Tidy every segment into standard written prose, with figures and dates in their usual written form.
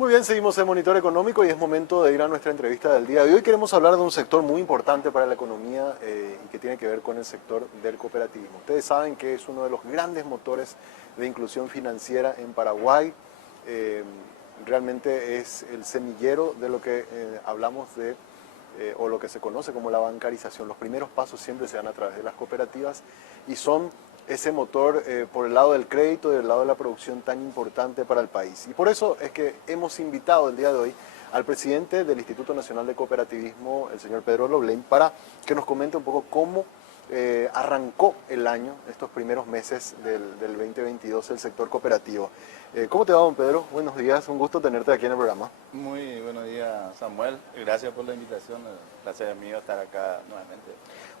Muy bien, seguimos en Monitor Económico y es momento de ir a nuestra entrevista del día de hoy. Queremos hablar de un sector muy importante para la economía y que tiene que ver con el sector del cooperativismo. Ustedes saben que es uno de los grandes motores de inclusión financiera en Paraguay. Realmente es el semillero de lo que hablamos de, o lo que se conoce como la bancarización. Los primeros pasos siempre se dan a través de las cooperativas y son ese motor por el lado del crédito y del lado de la producción tan importante para el país. Y por eso es que hemos invitado el día de hoy al presidente del Instituto Nacional de Cooperativismo, el señor Pedro Loblein, para que nos comente un poco cómo arrancó el año, estos primeros meses del 2022, el sector cooperativo. ¿Cómo te va, don Pedro? Buenos días, un gusto tenerte aquí en el programa. Muy buenos días, Samuel. Gracias por la invitación. Placer mío estar acá nuevamente.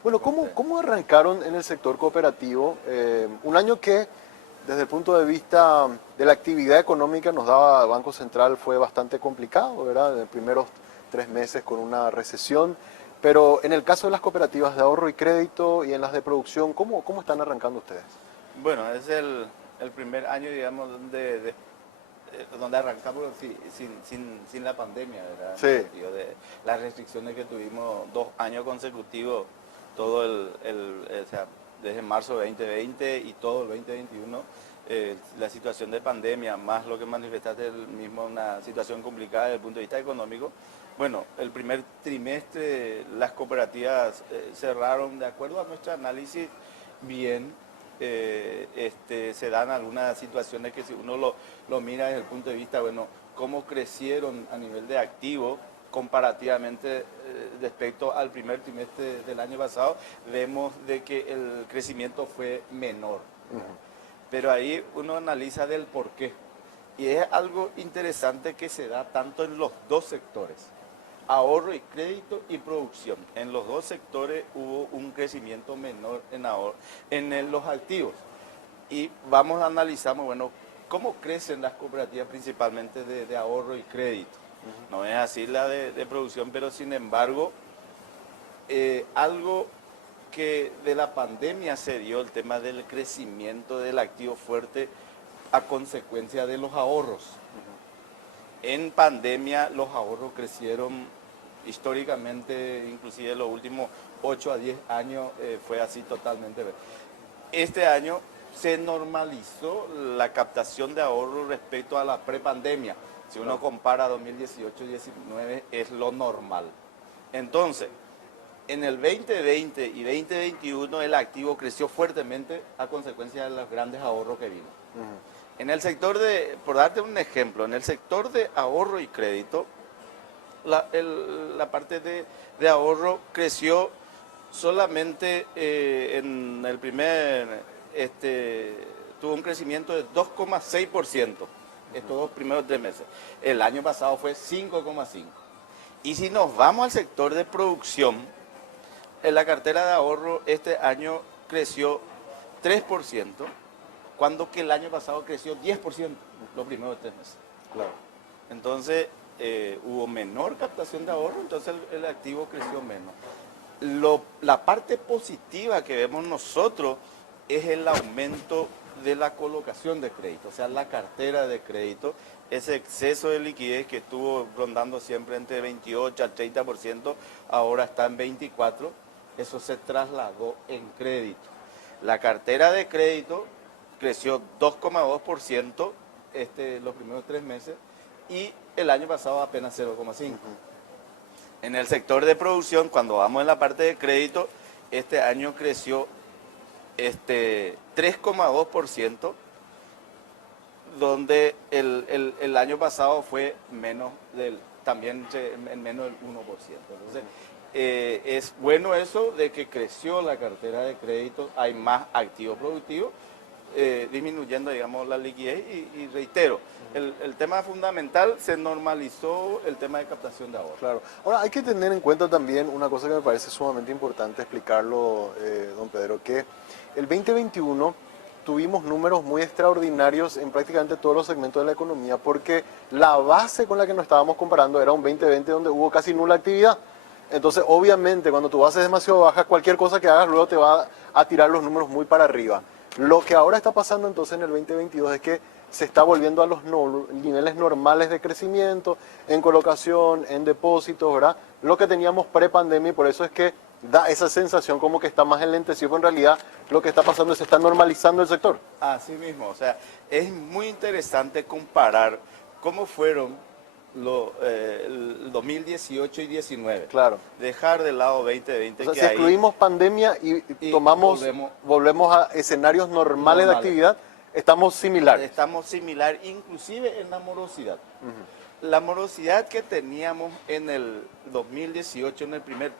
Bueno, ¿cómo arrancaron en el sector cooperativo? Un año que, desde el punto de vista de la actividad económica, nos daba Banco Central, fue bastante complicado, ¿verdad? En los primeros 3 meses con una recesión. Pero en el caso de las cooperativas de ahorro y crédito y en las de producción, ¿cómo están arrancando ustedes? Bueno, es el primer año, digamos, donde arrancamos sin la pandemia, ¿verdad? Sí. En el sentido de las restricciones que tuvimos 2 años consecutivos, todo o sea, desde marzo de 2020 y todo el 2021, la situación de pandemia, más lo que manifestaste el mismo, una situación complicada desde el punto de vista económico. Bueno, el primer trimestre las cooperativas cerraron, de acuerdo a nuestro análisis, bien. Se dan algunas situaciones que si uno lo mira desde el punto de vista, bueno, cómo crecieron a nivel de activo comparativamente respecto al primer trimestre del año pasado, vemos de que el crecimiento fue menor. Pero ahí uno analiza del por qué. Y es algo interesante que se da tanto en los dos sectores, ahorro y crédito y producción. En los dos sectores hubo un crecimiento menor en los activos. Y vamos a analizar, bueno, cómo crecen las cooperativas principalmente de ahorro y crédito. No es así la de producción, pero sin embargo, algo que de la pandemia se dio, el tema del crecimiento del activo fuerte a consecuencia de los ahorros. En pandemia los ahorros crecieron históricamente, inclusive los últimos 8 a 10 años fue así totalmente. Este año se normalizó la captación de ahorros respecto a la prepandemia. Si uno compara 2018-19 es lo normal. Entonces, en el 2020 y 2021 el activo creció fuertemente a consecuencia de los grandes ahorros que vino. En el sector por darte un ejemplo, en el sector de ahorro y crédito, la parte de ahorro creció solamente en el tuvo un crecimiento de 2,6% estos 2 primeros 3 meses. El año pasado fue 5,5%. Y si nos vamos al sector de producción, en la cartera de ahorro este año creció 3%, cuando que el año pasado creció 10% los primeros 3 meses. Claro. Entonces hubo menor captación de ahorro, entonces el activo creció menos. La parte positiva que vemos nosotros es el aumento de la colocación de crédito, o sea, la cartera de crédito, ese exceso de liquidez que estuvo rondando siempre entre 28 al 30%, ahora está en 24%, eso se trasladó en crédito. La cartera de crédito creció 2,2% los primeros 3 meses y el año pasado apenas 0,5%. En el sector de producción, cuando vamos en la parte de crédito, este año creció 3,2%, donde el año pasado fue también en menos del 1%. Entonces, es bueno eso de que creció la cartera de crédito, hay más activos productivos, disminuyendo, digamos, la liquidez y reitero, el tema fundamental, se normalizó el tema de captación de ahorro. Claro. Ahora, hay que tener en cuenta también una cosa que me parece sumamente importante explicarlo, don Pedro, que el 2021 tuvimos números muy extraordinarios en prácticamente todos los segmentos de la economía, porque la base con la que nos estábamos comparando era un 2020 donde hubo casi nula actividad. Entonces, obviamente, cuando tu base es demasiado baja, cualquier cosa que hagas luego te va a tirar los números muy para arriba. Lo que ahora está pasando entonces en el 2022 es que se está volviendo a los niveles normales de crecimiento, en colocación, en depósitos, ¿verdad? Lo que teníamos pre-pandemia y por eso es que da esa sensación como que está más enlentecido, pero en realidad lo que está pasando es que se está normalizando el sector. Así mismo, o sea, es muy interesante comparar cómo fueron el 2018 y 19. Claro. Dejar de lado 2020 O sea, que si ahí excluimos pandemia y tomamos, volvemos a escenarios normales de actividad, estamos similares. estamos similar, inclusive en la morosidad. La morosidad que teníamos en el 2018, en el primer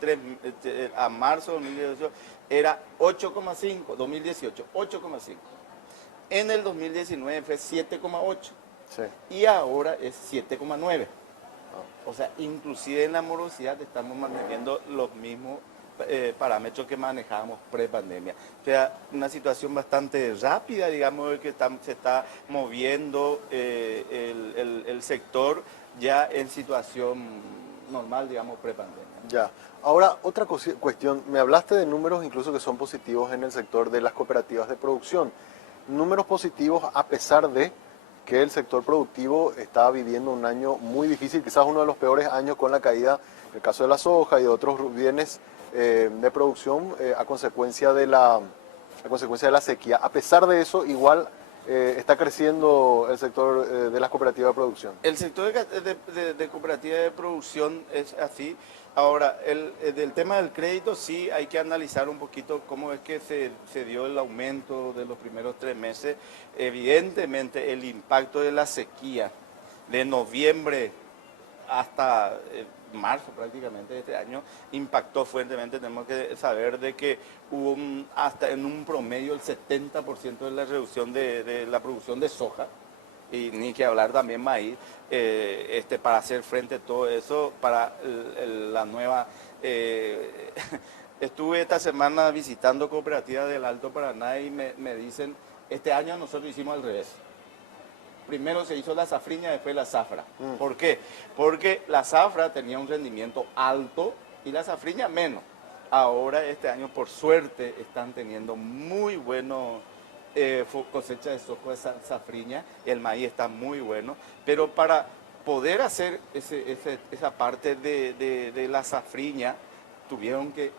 a marzo de 2018, era 8,5, 2018, 8,5. En el 2019 fue 7,8. Sí. Y ahora es 7,9. O sea, inclusive en la morosidad estamos manteniendo los mismos parámetros que manejábamos pre-pandemia. O sea, una situación bastante rápida, digamos, que se está moviendo el sector ya en situación normal, digamos, pre-pandemia. Ya. Ahora, otra cuestión, me hablaste de números incluso que son positivos en el sector de las cooperativas de producción. Números positivos a pesar de que el sector productivo está viviendo un año muy difícil, quizás uno de los peores años con la caída, en el caso de la soja y de otros bienes de producción a consecuencia de la sequía. A pesar de eso, igual está creciendo el sector de las cooperativas de producción. El sector de cooperativa de producción es así. Ahora, del tema del crédito sí hay que analizar un poquito cómo es que se dio el aumento de los primeros 3 meses. Evidentemente el impacto de la sequía de noviembre hasta marzo prácticamente de este año impactó fuertemente. Tenemos que saber de que hubo hasta en un promedio el 70% de la reducción de la producción de soja. Y ni que hablar también maíz, para hacer frente a todo eso, para la nueva... estuve esta semana visitando cooperativas del Alto Paraná y me dicen, este año nosotros hicimos al revés. Primero se hizo la safriña, después la zafra. ¿Por qué? Porque la zafra tenía un rendimiento alto y la safriña menos. Ahora este año, por suerte, están teniendo muy buenos... cosecha de soja de safriña, el maíz está muy bueno, pero para poder hacer esa parte de la safriña tuvieron que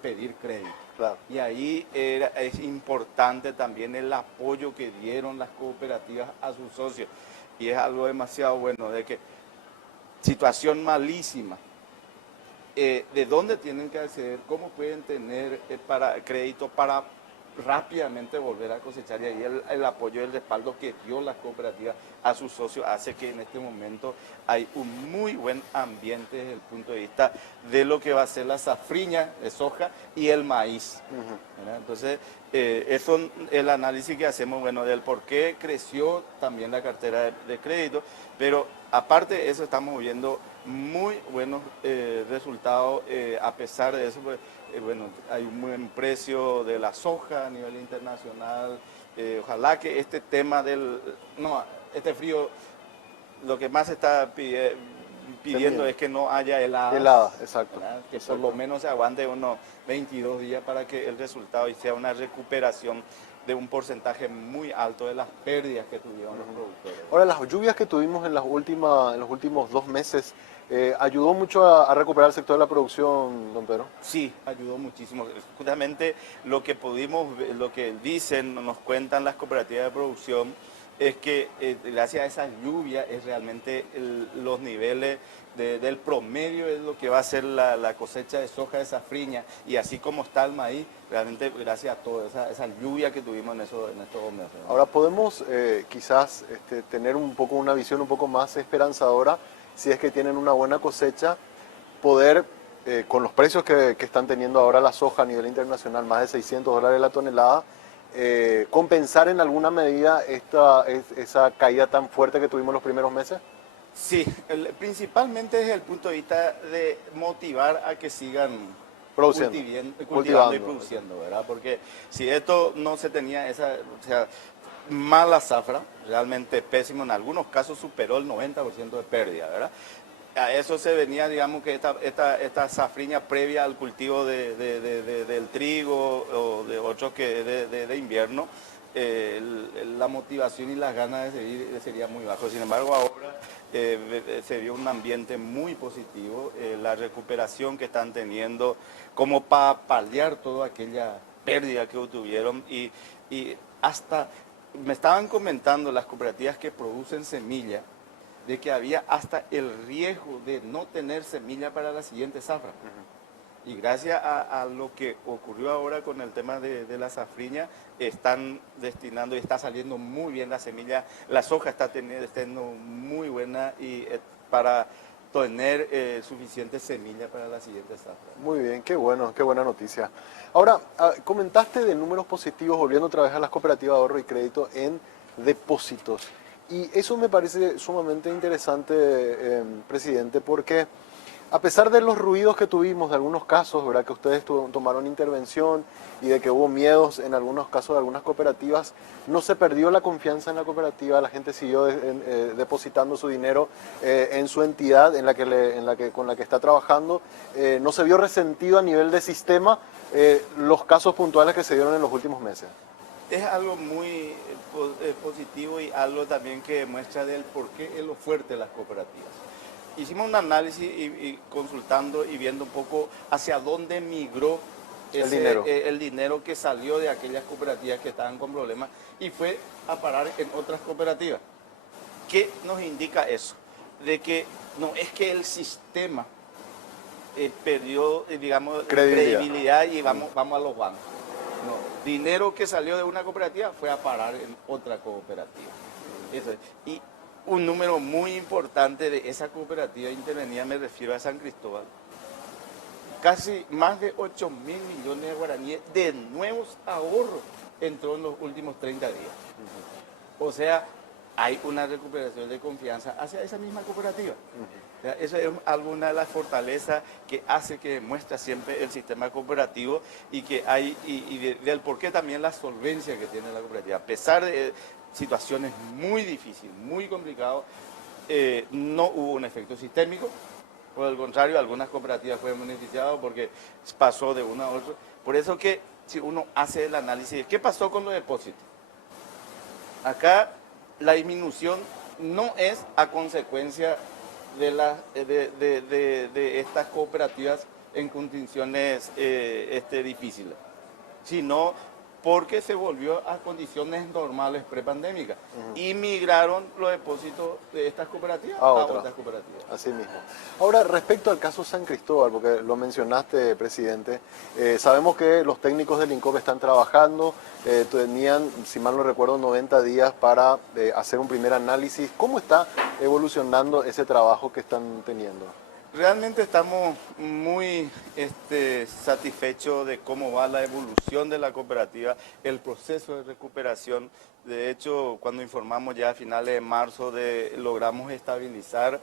pedir crédito. Claro. Y ahí es importante también el apoyo que dieron las cooperativas a sus socios. Y es algo demasiado bueno, de que situación malísima. ¿De dónde tienen que acceder? ¿Cómo pueden tener crédito para rápidamente volver a cosechar? Y ahí el apoyo y el respaldo que dio la cooperativa a sus socios hace que en este momento hay un muy buen ambiente desde el punto de vista de lo que va a ser la safriña de soja y el maíz. Entonces, eso es el análisis que hacemos, bueno, del por qué creció también la cartera de crédito, pero aparte de eso estamos viendo muy buenos resultados a pesar de eso. Pues, bueno, hay un buen precio de la soja a nivel internacional. Ojalá que este tema este frío, lo que más se está pidiendo es que no haya heladas. Heladas, exacto. Que por lo menos se aguante unos 22 días para que el resultado sea una recuperación de un porcentaje muy alto de las pérdidas que tuvieron los productores. Ahora, las lluvias que tuvimos en los últimos 2 meses, ¿ayudó mucho a recuperar el sector de la producción, don Pedro? Sí, ayudó muchísimo. Justamente lo que lo que dicen, nos cuentan las cooperativas de producción, es que gracias a esas lluvias es realmente los niveles del promedio es lo que va a ser la cosecha de soja de safriña, y así como está el maíz, realmente gracias a toda esa lluvia que tuvimos en estos 2 meses. Ahora podemos quizás tener una visión un poco más esperanzadora, si es que tienen una buena cosecha, poder, con los precios que están teniendo ahora la soja a nivel internacional, más de $600 la tonelada, compensar en alguna medida esa caída tan fuerte que tuvimos los primeros meses. Sí, principalmente desde el punto de vista de motivar a que sigan cultivando y produciendo, ¿verdad? Porque si esto no se tenía mala zafra, realmente pésimo, en algunos casos superó el 90% de pérdida, ¿verdad? a eso se venía, digamos, que esta safriña previa al cultivo del trigo o de otros que de invierno, la motivación y las ganas de seguir sería muy bajo. Sin embargo, ahora se vio un ambiente muy positivo, la recuperación que están teniendo, como para paliar toda aquella pérdida que tuvieron y hasta me estaban comentando las cooperativas que producen semilla de que había hasta el riesgo de no tener semilla para la siguiente zafra. Y gracias a lo que ocurrió ahora con el tema de la safriña, están destinando y está saliendo muy bien la semilla, la soja está teniendo muy buena y para tener suficiente semilla para la siguiente zafra. Muy bien, qué bueno, qué buena noticia. Ahora, comentaste de números positivos, volviendo otra vez a las cooperativas de ahorro y crédito en depósitos. Y eso me parece sumamente interesante, presidente, porque a pesar de los ruidos que tuvimos de algunos casos, ¿verdad? Que ustedes tomaron intervención y de que hubo miedos en algunos casos de algunas cooperativas, no se perdió la confianza en la cooperativa, la gente siguió depositando su dinero en su entidad con la que está trabajando, no se vio resentido a nivel de sistema los casos puntuales que se dieron en los últimos meses. Es algo muy positivo y algo también que demuestra del por qué es lo fuerte de las cooperativas. Hicimos un análisis y consultando y viendo un poco hacia dónde migró el dinero que salió de aquellas cooperativas que estaban con problemas y fue a parar en otras cooperativas. ¿Qué nos indica eso? De que no es que el sistema perdió, digamos, credibilidad y vamos a los bancos. No, dinero que salió de una cooperativa fue a parar en otra cooperativa. Eso es. Y un número muy importante de esa cooperativa intervenida, me refiero a San Cristóbal, casi más de 8.000 millones de guaraníes de nuevos ahorros entró en los últimos 30 días. O sea, hay una recuperación de confianza hacia esa misma cooperativa. Esa es alguna de las fortalezas que hace que demuestra siempre el sistema cooperativo y que hay del por qué también la solvencia que tiene la cooperativa. A pesar de situaciones muy difíciles, muy complicadas, no hubo un efecto sistémico. Por el contrario, algunas cooperativas fueron beneficiadas porque pasó de una a otra. Por eso que si uno hace el análisis de qué pasó con los depósitos, acá la disminución no es a consecuencia de estas cooperativas en condiciones difíciles, sino porque se volvió a condiciones normales prepandémicas y migraron los depósitos de estas cooperativas a otras cooperativas. Así mismo. Ahora, respecto al caso San Cristóbal, porque lo mencionaste, presidente, sabemos que los técnicos del INCOP están trabajando, tenían, si mal no recuerdo, 90 días para hacer un primer análisis. ¿Cómo está evolucionando ese trabajo que están teniendo? Realmente estamos muy satisfechos de cómo va la evolución de la cooperativa, el proceso de recuperación. De hecho, cuando informamos ya a finales de marzo logramos estabilizar,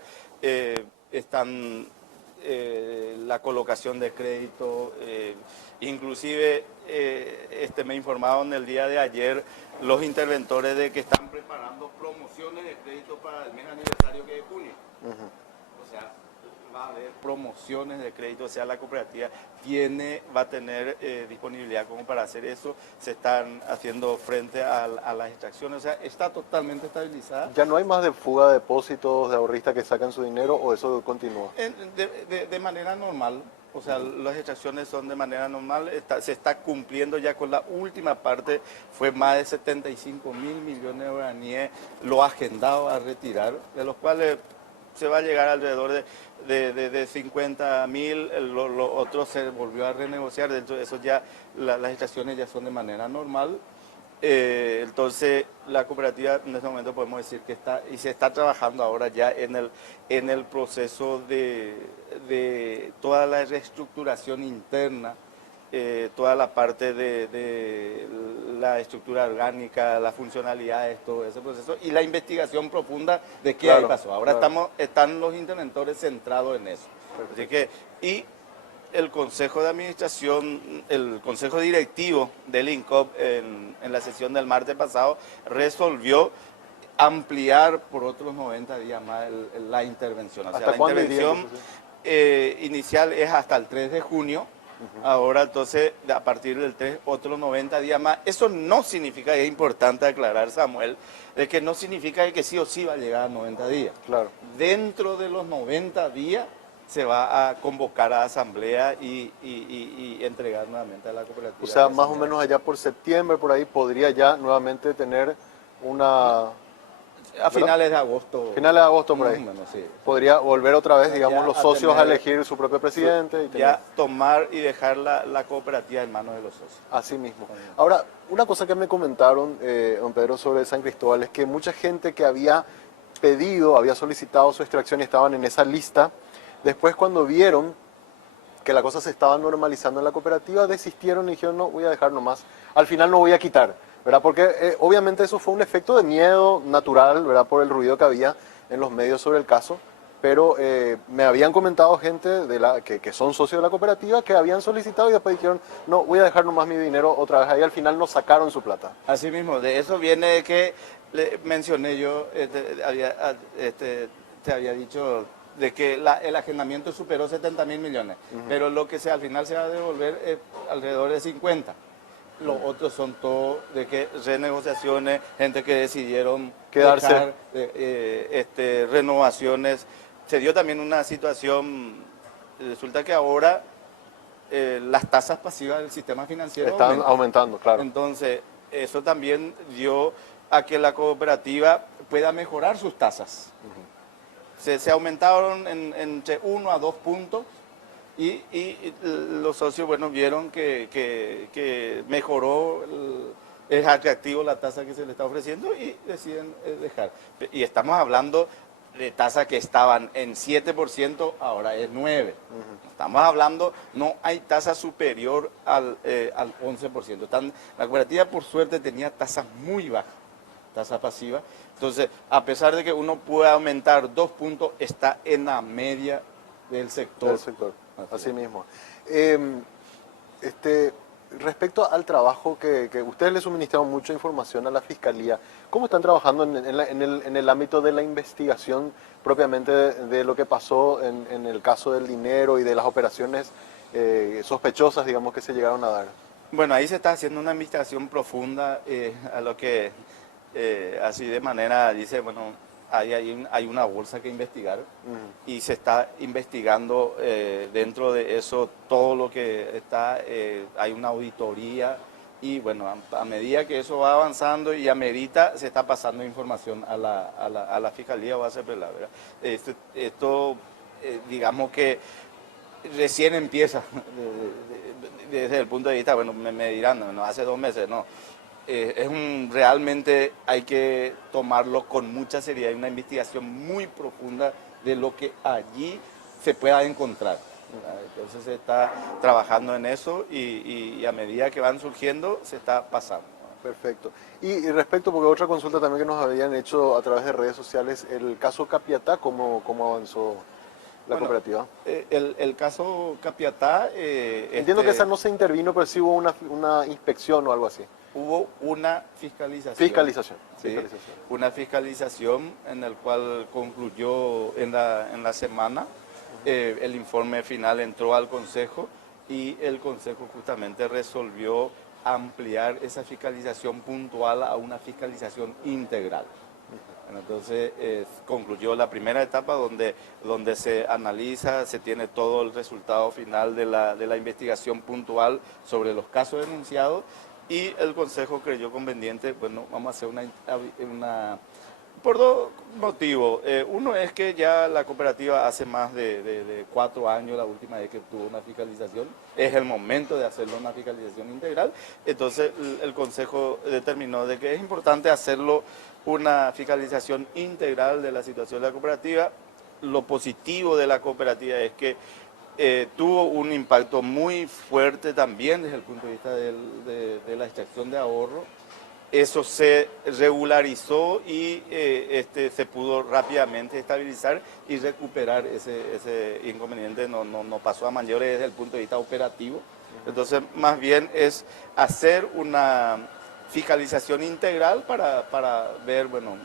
la colocación de crédito, inclusive me informaron el día de ayer los interventores de que están preparando promociones de crédito para el mes aniversario que es junio. O sea, va a haber promociones de crédito, o sea, la cooperativa va a tener disponibilidad como para hacer eso, se están haciendo frente a las extracciones, o sea, está totalmente estabilizada. ¿Ya no hay más de fuga de depósitos de ahorristas que sacan su dinero o eso continúa? De manera normal, o sea, las extracciones son de manera normal, se está cumpliendo ya con la última parte, fue más de 75.000 millones de guaraníes lo agendado a retirar, de los cuales se va a llegar alrededor de 50.000, lo otro se volvió a renegociar, dentro de eso ya las extracciones ya son de manera normal. Entonces la cooperativa en este momento podemos decir que se está trabajando ahora ya en el proceso de toda la reestructuración interna, toda la parte de la estructura orgánica, las funcionalidades, todo ese proceso y la investigación profunda de qué ahí pasó. Ahora están los interventores centrados en eso. Así que, y el Consejo de Administración, el Consejo Directivo del INCOP en la sesión del martes pasado resolvió ampliar por otros 90 días más la intervención. O sea, ¿Hasta la cuándo iría, intervención inicial es hasta el 3 de junio. Ahora, entonces, a partir del 3, otros 90 días más. Eso no significa, y es importante aclarar, Samuel, de que no significa que sí o sí va a llegar a 90 días. Claro. Dentro de los 90 días se va a convocar a asamblea y entregar nuevamente a la cooperativa. O sea, más o menos allá por septiembre, por ahí, podría ya nuevamente tener una... A finales de agosto. Finales de agosto, por más ahí. o menos, sí. Podría volver otra vez, Ya digamos, los a socios a tener elegir su propio presidente. Y ya tomar y dejar la cooperativa en manos de los socios. Así mismo. Ahora, una cosa que me comentaron, don Pedro, sobre San Cristóbal es que mucha gente que había pedido, había solicitado su extracción y estaban en esa lista, después cuando vieron que la cosa se estaba normalizando en la cooperativa, desistieron y dijeron, no, voy a dejar nomás, al final no voy a quitar, ¿verdad? Porque obviamente eso fue un efecto de miedo natural, ¿verdad? Por el ruido que había en los medios sobre el caso, pero me habían comentado gente que son socios de la cooperativa que habían solicitado y después dijeron, no, voy a dejar nomás mi dinero otra vez ahí, al final nos sacaron su plata. Así mismo, de eso viene que mencioné yo, te había dicho de que el agendamiento superó 70.000 millones, pero lo que al final se va a devolver es alrededor de 50. Los otros son todo de que renegociaciones, gente que decidieron Quedarse. dejar, renovaciones. Se dio también una situación, resulta que ahora las tasas pasivas del sistema financiero Están aumentando, claro. Entonces, eso también dio a que la cooperativa pueda mejorar sus tasas. Se aumentaron entre 1 a 2 puntos y los socios, bueno, vieron que mejoró, es atractivo la tasa que se le está ofreciendo y deciden dejar. Y estamos hablando de tasas que estaban en 7%, ahora es 9%. Estamos hablando, no hay tasa superior al 11%. La cooperativa, por suerte, tenía tasas muy bajas, tasa pasiva. Entonces, a pesar de que uno puede aumentar 2 puntos, está en la media del sector. Del sector, así mismo. Respecto al trabajo que ustedes le suministraron mucha información a la Fiscalía, ¿cómo están trabajando en el ámbito de la investigación propiamente de lo que pasó en el caso del dinero y de las operaciones sospechosas, digamos, que se llegaron a dar? Bueno, ahí se está haciendo una investigación profunda a lo que así de manera dice, bueno, hay una bolsa que investigar y se está investigando dentro de eso todo lo que está, hay una auditoría y bueno, a medida que eso va avanzando y amerita, se está pasando información a la Fiscalía o a CEPRELA, ¿verdad? Esto digamos que recién empieza desde el punto de vista, bueno, me dirán, no, hace 2 meses, no. Realmente hay que tomarlo con mucha seriedad, una investigación muy profunda de lo que allí se pueda encontrar. Entonces se está trabajando en eso y a medida que van surgiendo se está pasando. Perfecto. Y respecto, porque otra consulta también que nos habían hecho a través de redes sociales, el caso Capiatá, ¿cómo avanzó la cooperativa? El caso Capiatá... Entiendo que esa no se intervino, pero sí hubo una inspección o algo así. Hubo una fiscalización. Fiscalización. Sí, Fiscalización. una fiscalización en la cual concluyó en la semana. El informe final entró al Consejo y el Consejo justamente resolvió ampliar esa fiscalización puntual a una fiscalización integral. Entonces concluyó la primera etapa donde se analiza, se tiene todo el resultado final de la investigación puntual sobre los casos denunciados y el Consejo creyó conveniente, bueno, vamos a hacer una por 2 motivos. Uno es que ya la cooperativa hace más de 4 años, la última vez que tuvo una fiscalización, es el momento de hacerlo una fiscalización integral. Entonces el Consejo determinó de que es importante hacerlo una fiscalización integral de la situación de la cooperativa. Lo positivo de la cooperativa es que tuvo un impacto muy fuerte también desde el punto de vista de la extracción de ahorro. Eso se regularizó y se pudo rápidamente estabilizar y recuperar ese inconveniente, no pasó a mayores desde el punto de vista operativo. Entonces, más bien es hacer una fiscalización integral para ver, bueno,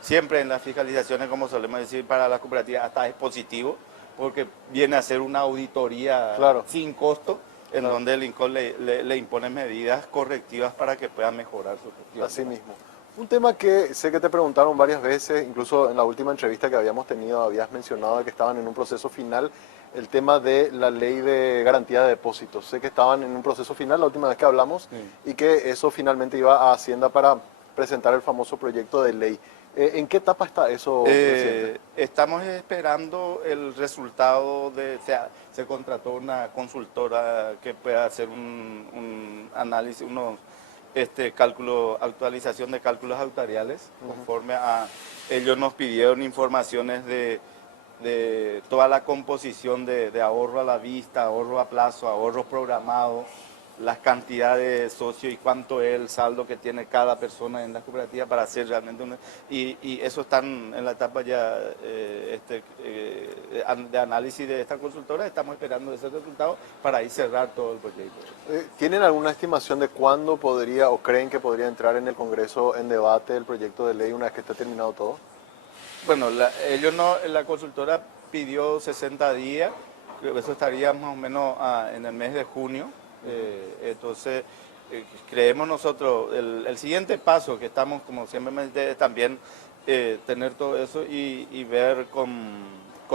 siempre en las fiscalizaciones, como solemos decir, para las cooperativas hasta es positivo, porque viene a ser una auditoría Claro. sin costo, en Claro. donde el INCOP le impone medidas correctivas para que pueda mejorar su gestión. Así mismo. Un tema que sé que te preguntaron varias veces, incluso en la última entrevista que habíamos tenido, habías mencionado que estaban en un proceso final, el tema de la ley de garantía de depósitos. Sé que estaban en un proceso final la última vez que hablamos y que eso finalmente iba a Hacienda para presentar el famoso proyecto de ley. ¿En qué etapa está eso, presidente? Estamos esperando el resultado se contrató una consultora que pueda hacer un análisis, actualización de cálculos actuariales, conforme a ellos nos pidieron informaciones de toda la composición de ahorro a la vista, ahorro a plazo, ahorros programados, las cantidades de socios y cuánto es el saldo que tiene cada persona en la cooperativa para hacer realmente y eso están en la etapa ya de análisis de esta consultora. Estamos esperando ese resultado para ahí cerrar todo el proyecto. ¿Tienen alguna estimación de cuándo podría o creen que podría entrar en el Congreso en debate el proyecto de ley una vez que esté terminado todo? Bueno, la consultora pidió 60 días, eso estaría más o menos en el mes de junio. Entonces, creemos nosotros, el siguiente paso que estamos, como siempre me dice, es también tener todo eso y ver con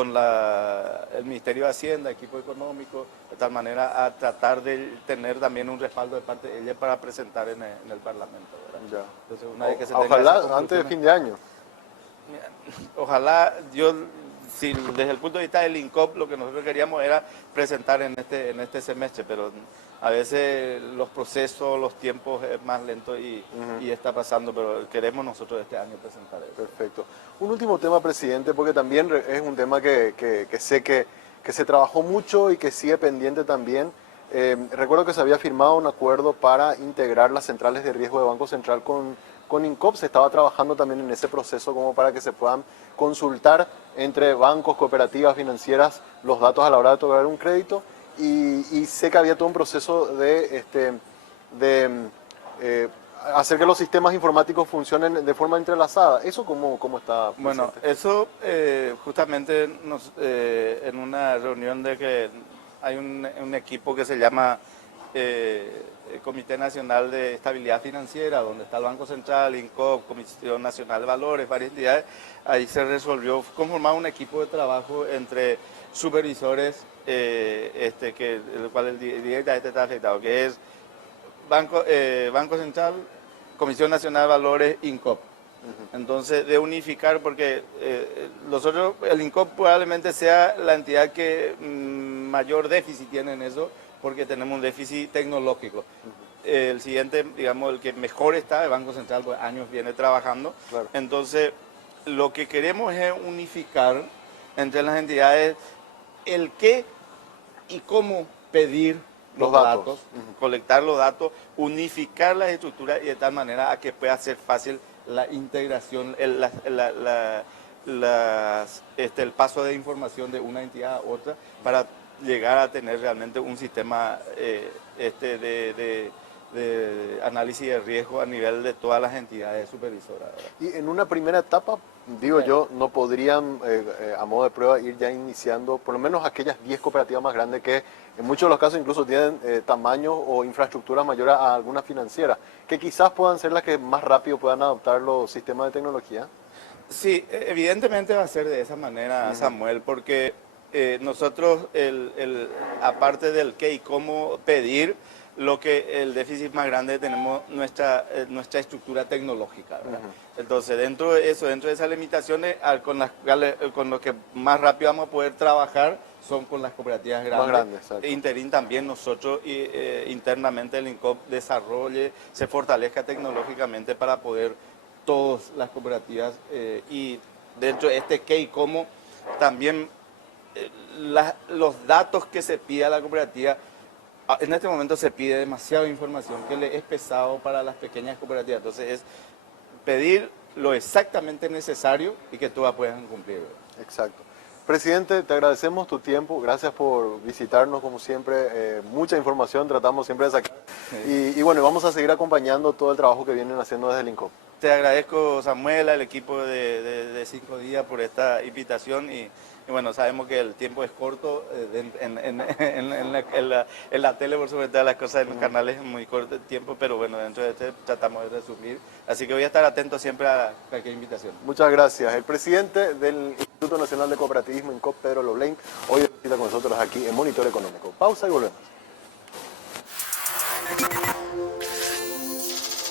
el Ministerio de Hacienda, equipo económico, de tal manera a tratar de tener también un respaldo de parte de ella para presentar en el Parlamento, ¿verdad? Ya. Entonces, una vez que se tenga Ojalá esas antes de conclusiones, fin de año. ojalá, si desde el punto de vista del INCOP, lo que nosotros queríamos era presentar en este semestre, pero a veces los procesos, los tiempos es más lento y está pasando, pero queremos nosotros este año presentar eso. Perfecto. Un último tema, presidente, porque también es un tema que sé que se trabajó mucho y que sigue pendiente también. Recuerdo que se había firmado un acuerdo para integrar las centrales de riesgo de Banco Central con INCOP. Se estaba trabajando también en ese proceso como para que se puedan consultar entre bancos, cooperativas financieras, los datos a la hora de otorgar un crédito. Y sé que había todo un proceso de hacer que los sistemas informáticos funcionen de forma entrelazada. ¿Eso cómo está, presidente? Bueno, eso justamente en una reunión de que hay un equipo que se llama Comité Nacional de Estabilidad Financiera, donde está el Banco Central, INCOP, Comisión Nacional de Valores, varias entidades. Ahí se resolvió conformar un equipo de trabajo entre supervisores, el cual directamente está afectado, que es Banco Central, Comisión Nacional de Valores, INCOP. Entonces, de unificar, porque el INCOP probablemente sea la entidad que mayor déficit tiene en eso, porque tenemos un déficit tecnológico. El siguiente, digamos, el que mejor está, el Banco Central, pues años viene trabajando. Claro. Entonces, lo que queremos es unificar entre las entidades el qué y cómo pedir los datos, colectar los datos, unificar las estructuras y de tal manera a que pueda ser fácil la integración, el paso de información de una entidad a otra para llegar a tener realmente un sistema de análisis de riesgo a nivel de todas las entidades supervisoras, ¿verdad? Y en una primera etapa, digo yo, no podrían, a modo de prueba, ir ya iniciando por lo menos aquellas 10 cooperativas más grandes que en muchos de los casos incluso tienen tamaño o infraestructura mayor a alguna financiera, que quizás puedan ser las que más rápido puedan adoptar los sistemas de tecnología. Sí, evidentemente va a ser de esa manera, Samuel, porque nosotros, aparte del qué y cómo pedir, lo que el déficit más grande tenemos nuestra estructura tecnológica, ¿verdad? Entonces, dentro de eso, dentro de esas limitaciones, con lo que más rápido vamos a poder trabajar son con las cooperativas grandes. Más grandes, exacto. Interín también nosotros internamente el INCOP se fortalezca tecnológicamente para poder todas las cooperativas y dentro de este qué y cómo también los datos que se pide a la cooperativa. En este momento se pide demasiada información que le es pesado para las pequeñas cooperativas. Entonces es pedir lo exactamente necesario y que todas puedan cumplir. Exacto. Presidente, te agradecemos tu tiempo, gracias por visitarnos como siempre, mucha información tratamos siempre de sacar. Y bueno, vamos a seguir acompañando todo el trabajo que vienen haciendo desde el INCOP. Te agradezco, Samuel, al equipo de 5 días por esta invitación y bueno, sabemos que el tiempo es corto en la tele, por sobre todas las cosas, en los canales es muy corto el tiempo, pero bueno, dentro de este tratamos de resumir. Así que voy a estar atento siempre a cualquier invitación. Muchas gracias. El presidente del Instituto Nacional de Cooperativismo, INCOP, Pedro Loblein, hoy está con nosotros aquí en Monitor Económico. Pausa y volvemos.